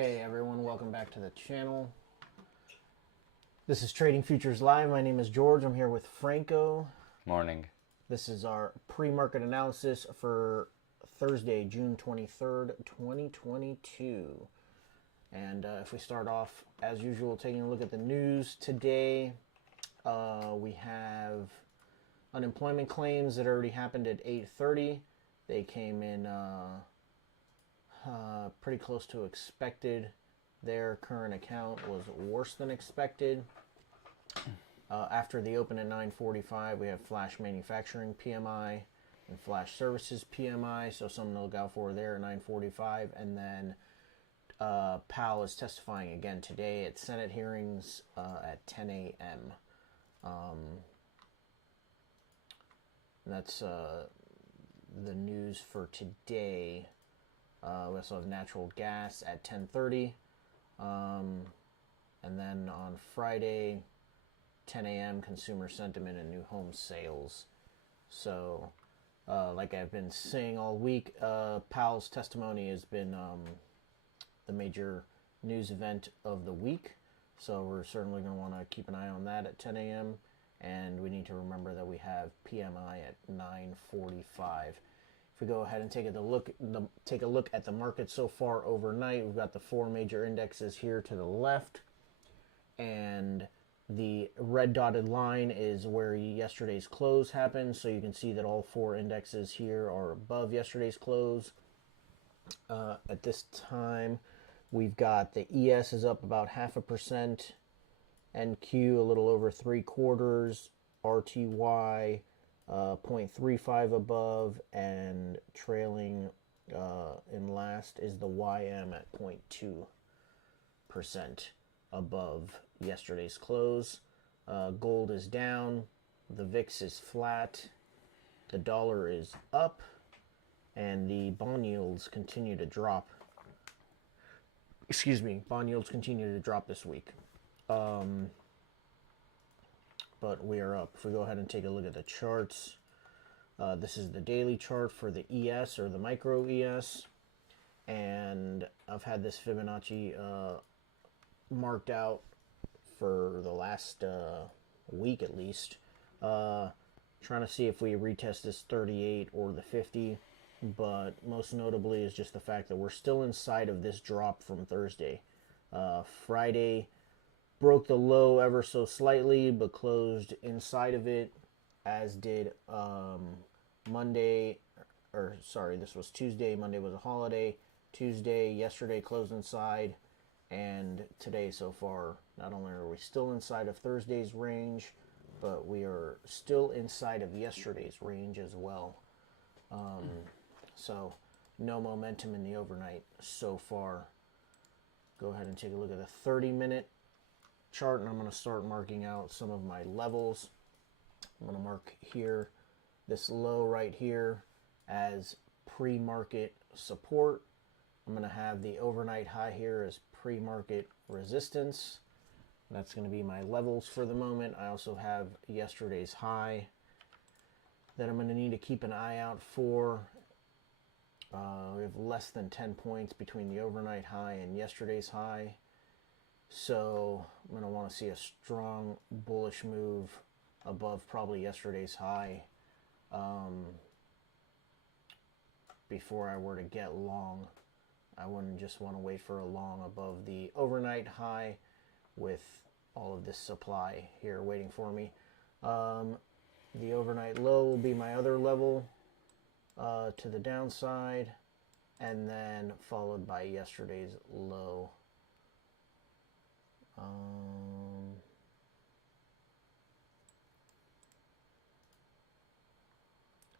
Hey everyone, welcome back to the channel. This is Trading Futures Live. My name is George. I'm here with Franco. Morning. This is our pre-market analysis for Thursday, June 23rd, 2022. And if we start off, as usual, taking a look at the news today, we have unemployment claims that already happened at 8:30. They came in pretty close to expected. Their current account was worse than expected. After the open at 9:45, we have flash manufacturing PMI and flash services PMI, so something to look out for there at 9:45. And then Powell is testifying again today at Senate hearings at 10 a.m. That's the news for today. We also have natural gas at 10:30. And then on Friday, 10 a.m., consumer sentiment and new home sales. So, like I've been saying all week, Powell's testimony has been the major news event of the week. So we're certainly going to want to keep an eye on that at 10 a.m. And we need to remember that we have PMI at 9:45. If we go ahead and take a look at the market so far overnight, we've got the four major indexes here to the left, and the red dotted line is where yesterday's close happened. So you can see that all four indexes here are above yesterday's close. At this time, we've got the ES is up about 0.5%, NQ a little over 3/4, RTY 0.35 above, and trailing in last is the YM at 0.2% above yesterday's close. Gold is down, the VIX is flat, the dollar is up, and the bond yields continue to drop. Bond yields continue to drop this week. But we are up. If we go ahead and take a look at the charts, this is the daily chart for the ES or the micro ES, and I've had this Fibonacci marked out for the last week at least, trying to see if we retest this 38 or the 50, but most notably is just the fact that we're still inside of this drop from Thursday. Friday broke the low ever so slightly, but closed inside of it, as did Monday, or sorry, this was Tuesday. Monday was a holiday. Tuesday, yesterday closed inside, and today so far, not only are we still inside of Thursday's range, but we are still inside of yesterday's range as well. So no momentum in the overnight so far. Go ahead and take a look at the 30-minute chart, and I'm going to start marking out some of my levels. I'm going to mark here this low right here as pre-market support. I'm going to have the overnight high here as pre-market resistance. That's going to be my levels for the moment. I also have yesterday's high that I'm going to need to keep an eye out for. We have less than 10 points between the overnight high and yesterday's high. So I'm going to want to see a strong bullish move above probably yesterday's high before I were to get long. I wouldn't just want to wait for a long above the overnight high with all of this supply here waiting for me. The overnight low will be my other level to the downside, and then followed by yesterday's low.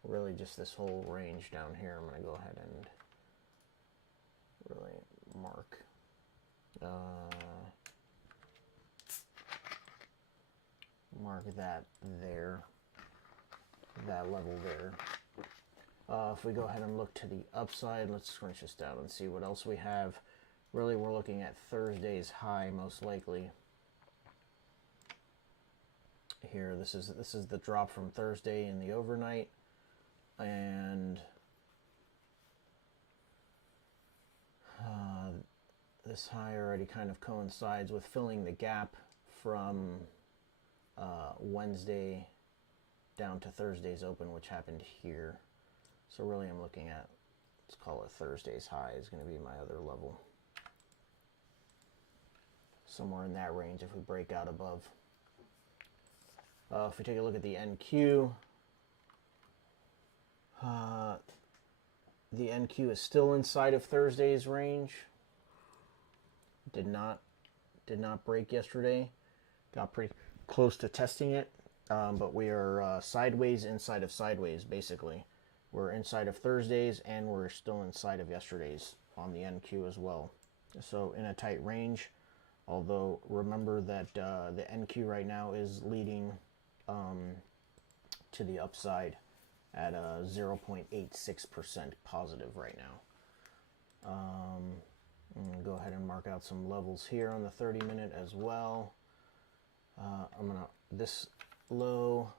Really just this whole range down here. I'm going to go ahead and really mark that there, that level there. If we go ahead and look to the upside, let's scrunch this down and see what else we have. Really, we're looking at Thursday's high most likely. Here, this is the drop from Thursday in the overnight, and this high already kind of coincides with filling the gap from Wednesday down to Thursday's open, which happened here. So really I'm looking at, let's call it Thursday's high is going to be my other level. Somewhere in that range if we break out above. If we take a look at the NQ, the NQ is still inside of Thursday's range. Did not break yesterday. Got pretty close to testing it, but we are sideways inside of sideways basically. We're inside of Thursday's and we're still inside of yesterday's on the NQ as well. So in a tight range, although remember that the NQ right now is leading to the upside at 0.86% positive right now. I'm going to go ahead and mark out some levels here on the 30-minute as well. This low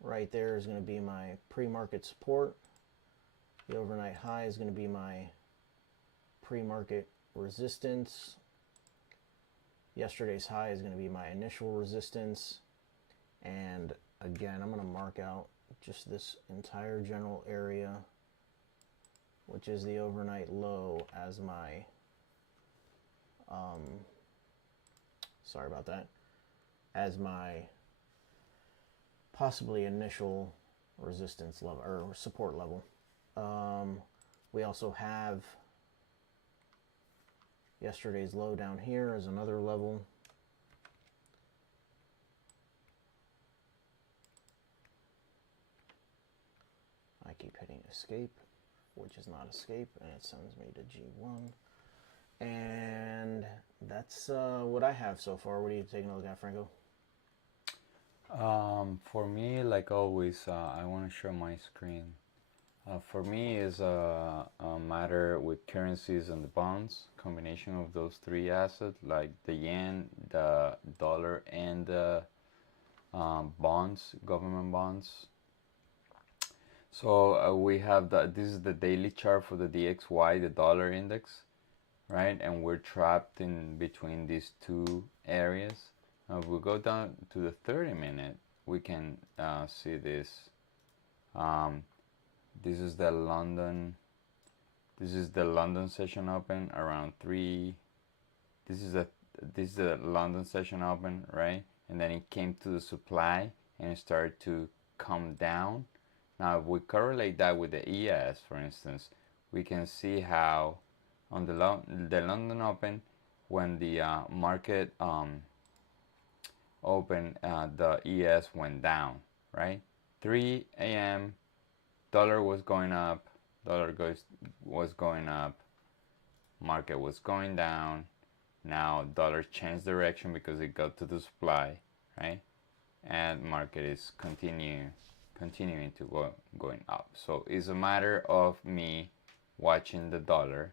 right there is going to be my pre-market support. The overnight high is going to be my pre-market resistance. Yesterday's high is going to be my initial resistance. And again, I'm going to mark out just this entire general area, which is the overnight low, as my sorry about that, as my possibly initial resistance level or support level. We also have yesterday's low down here as another level. I keep hitting escape, which is not escape, and it sends me to G1. And that's what I have so far. What are you taking a look at, Franco? For me, like always, I want to share my screen. For me, is a matter with currencies and the bonds, combination of those three assets, like the yen, the dollar, and the bonds, government bonds. So we have this is the daily chart for the DXY, the dollar index, right? And we're trapped in between these two areas. If we go down to the 30-minute, we can see this. This is the London. This is the London session open around 3. This is the London session open, right? And then it came to the supply and it started to come down. Now, if we correlate that with the ES, for instance, we can see how on the London open, when the market opened, the ES went down, right? 3 a.m. dollar was going up, was going up, market was going down. Now dollar changed direction because it got to the supply, right? And market is continuing to going up. So it's a matter of me watching the dollar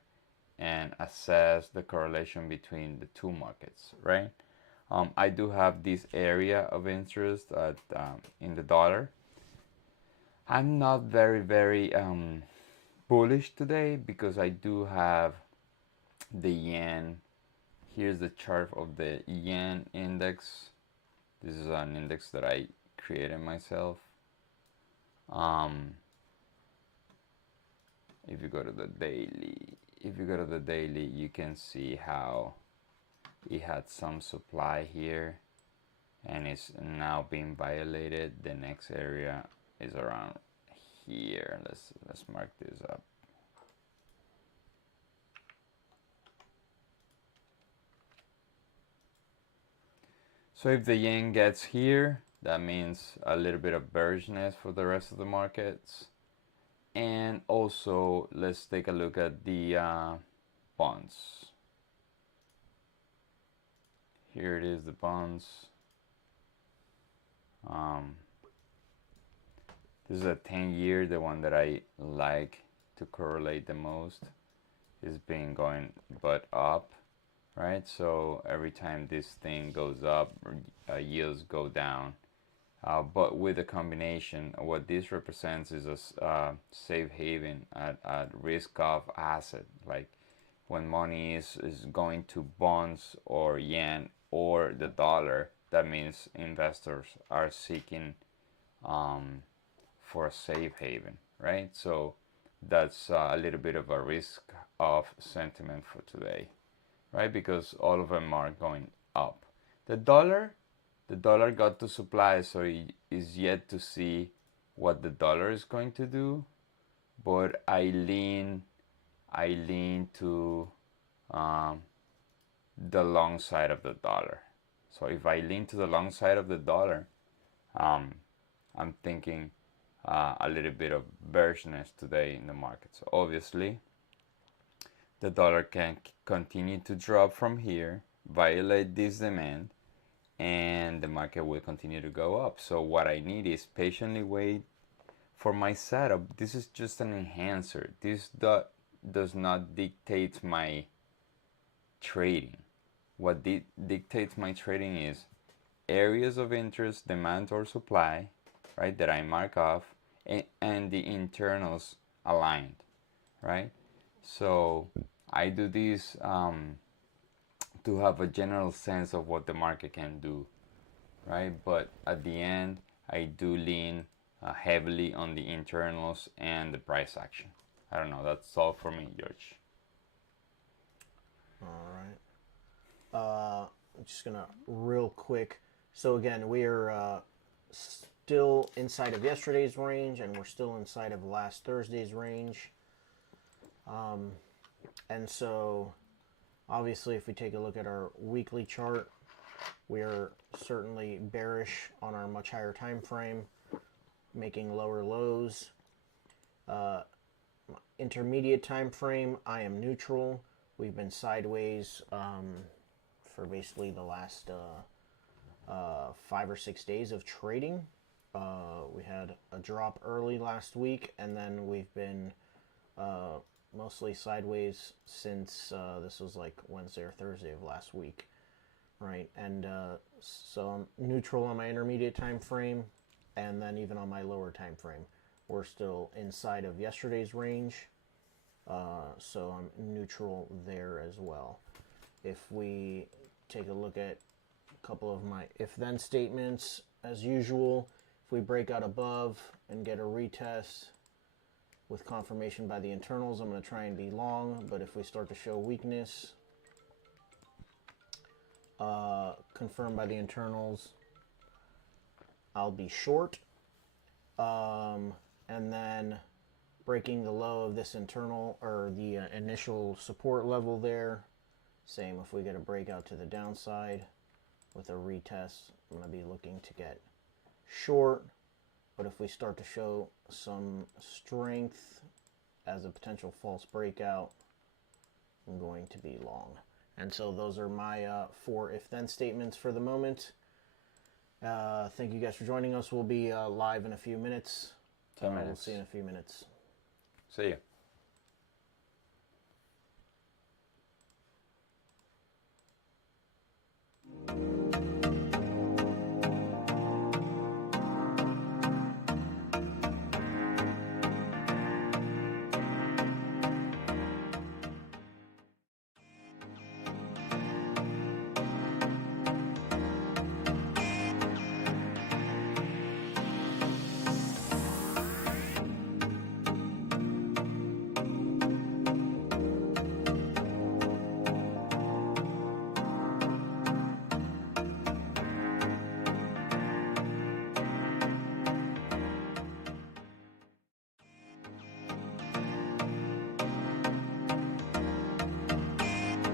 and assess the correlation between the two markets, right? I do have this area of interest in the dollar. I'm not very bullish today because I do have the yen. Here's the chart of the yen index. This is an index that I created myself. If you go to the daily, you can see how it had some supply here and it's now being violated. The next area is around here. Let's mark this up. So if the yen gets here, that means a little bit of bearishness for the rest of the markets. And also, let's take a look at the bonds. Here it is, the bonds. This is a 10-year, the one that I like to correlate the most. It's been going but up, right? So every time this thing goes up, yields go down. But with a combination, what this represents is a safe haven at risk of asset. Like when money is going to bonds or yen or the dollar, that means investors are seeking for a safe haven, right? So that's a little bit of a risk of sentiment for today, right? Because all of them are going up. The dollar, the dollar got to supply, so it is yet to see what the dollar is going to do. But I lean to the long side of the dollar. So if I lean to the long side of the dollar, um, I'm thinking a little bit of bearishness today in the market. So obviously, the dollar can continue to drop from here, violate this demand, and the market will continue to go up. So what I need is patiently wait for my setup. This is just an enhancer. This does not dictate my trading. What dictates my trading is areas of interest, demand or supply, right, that I mark off, and the internals aligned, right? So I do this to have a general sense of what the market can do, right? But at the end, I do lean heavily on the internals and the price action. I don't know. That's all for me, George. All right. I'm just gonna real quick. So again, we are still inside of yesterday's range, and we're still inside of last Thursday's range. And so, obviously, if we take a look at our weekly chart, we are certainly bearish on our much higher time frame, making lower lows. Intermediate time frame, I am neutral. We've been sideways for basically the last 5 or 6 days of trading. We had a drop early last week, and then we've been mostly sideways since this was like Wednesday or Thursday of last week, right? And so I'm neutral on my intermediate time frame, and then even on my lower time frame, we're still inside of yesterday's range. So I'm neutral there as well. If we take a look at a couple of my if-then statements, as usual, if we break out above and get a retest with confirmation by the internals, I'm going to try and be long, but if we start to show weakness, confirmed by the internals, I'll be short. And then breaking the low of this internal or the initial support level there, same, if we get a breakout to the downside with a retest, I'm going to be looking to get short. But if we start to show some strength as a potential false breakout, I'm going to be long. And so those are my 4 if-then statements for the moment. Thank you guys for joining us. We'll be live in a few minutes. 10 minutes. We'll see you in a few minutes. See you.